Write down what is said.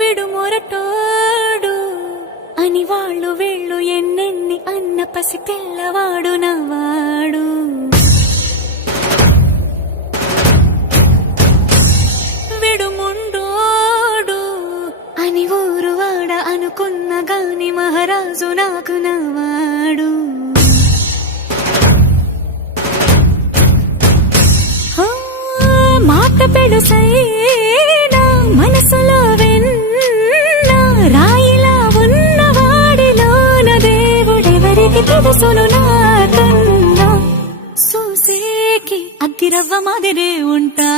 విడు మొరటోడు అని వాళ్ళు వీళ్ళు ఎన్నెన్ని అన్న పసి పిల్లవాడు నవాడు. విడు ముండోడు అని ఊరు వాడ అనుకున్న గాని మహారాజు నాకు నవాడు. మాట పెడుసైనా మనసులో వెన్న రాయిలా ఉన్నవాడిలోన దేవుడెవరికి తెలుసును నాకన్నా. చూసేకి అగ్గిరవ్వ మాదిరే ఉంటా